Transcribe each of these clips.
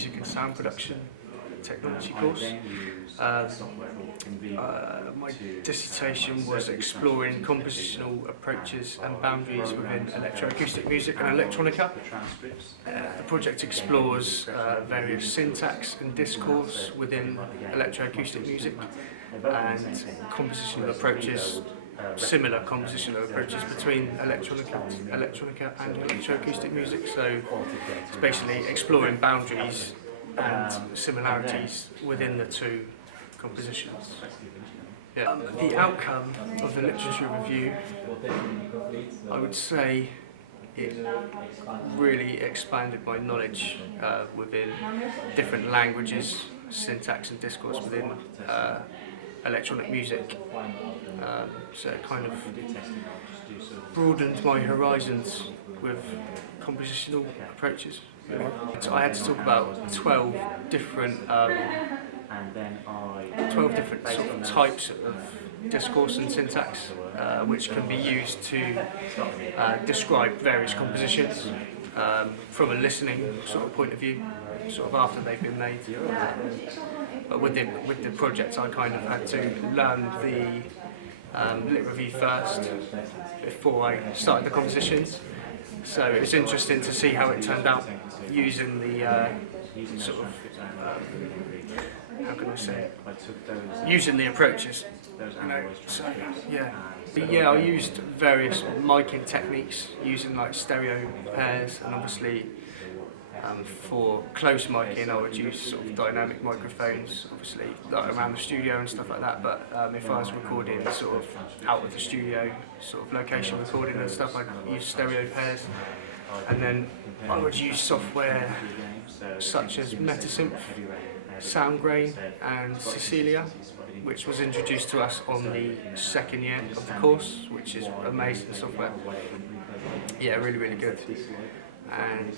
music and sound production technology course. My dissertation was exploring compositional approaches and boundaries within electroacoustic music and electronica. The project explores various syntax and discourse within electroacoustic music and compositional approaches, similar compositional approaches between electronica and electroacoustic music. So it's basically exploring boundaries and similarities within the two compositions. Yeah. The outcome of the literature review, I would say it really expanded my knowledge within different languages, syntax and discourse within electronic music. So it kind of broadened my horizons with compositional approaches. So I had to talk about 12 different sort of types of discourse and syntax, which can be used to describe various compositions from a listening sort of point of view, sort of after they've been made. But with the project, I kind of had to learn the lit review first before I started the compositions. So it was interesting to see how it turned out using the sort of how can I say it? Using the approaches. You know, so yeah, I used various miking techniques using like stereo pairs, and obviously for close miking I would use sort of dynamic microphones, obviously like around the studio and stuff like that. But if I was recording sort of out of the studio, sort of location recording and stuff, I'd use stereo pairs, and then I would use software such as Metasynth, Soundgrain and Cecilia, which was introduced to us on the second year of the course, which is amazing software. Yeah, really, really good. And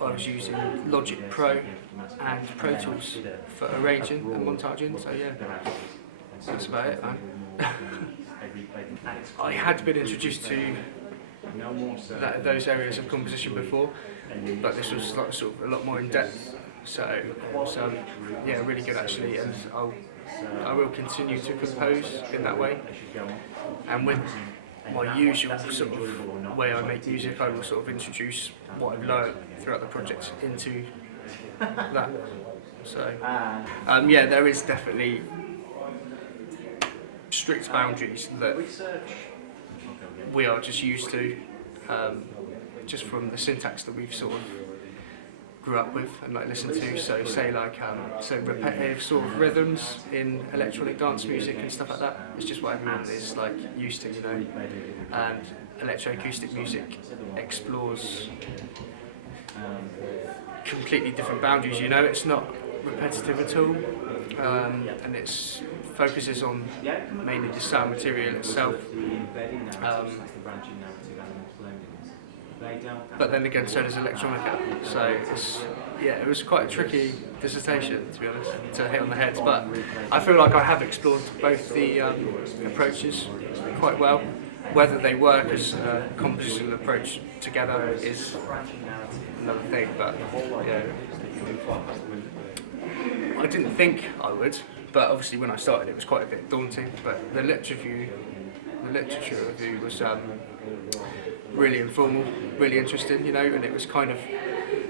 I was using Logic Pro and Pro Tools for arranging and montaging, so yeah, that's about it, man. I had been introduced to those areas of composition before, but this was like sort of a lot more in depth. So it was yeah, really good actually, and I will continue to compose in that way. And with my usual sort of way I make music, I will sort of introduce what I've learned throughout the project into that. So yeah, there is definitely strict boundaries that we are just used to, just from the syntax that we've sort of grew up with and like listened to. So say like so repetitive sort of rhythms in electronic dance music and stuff like that. It's just what everyone is like used to, you know. And electroacoustic music explores completely different boundaries. You know, it's not repetitive at all, and it focuses on mainly the sound material itself. But then again, so does electronica. So it's, yeah, it was quite a tricky dissertation, to be honest, to hit on the heads. But I feel like I have explored both the approaches quite well. Whether they work as a compositional approach together is another thing. But yeah, I didn't think I would. But obviously, when I started, it was quite a bit daunting. But the literature review was really informal, really interesting, you know, and it was kind of,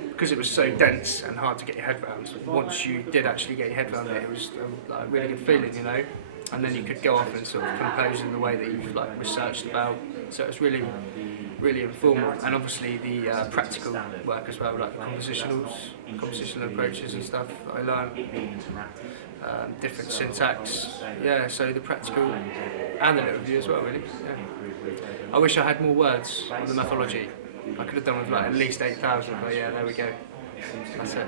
because it was so dense and hard to get your head around, once you did actually get your head around it, it was a really good feeling, you know, and then you could go off and sort of compose in the way that you've like researched about, so it was really, really informal. And obviously the practical work as well, like the compositional approaches and stuff that I learned, different syntax, yeah, so the practical and the lit review as well, really, yeah. I wish I had more words on the methodology. I could have done with like at least 8,000, but yeah, there we go. That's it.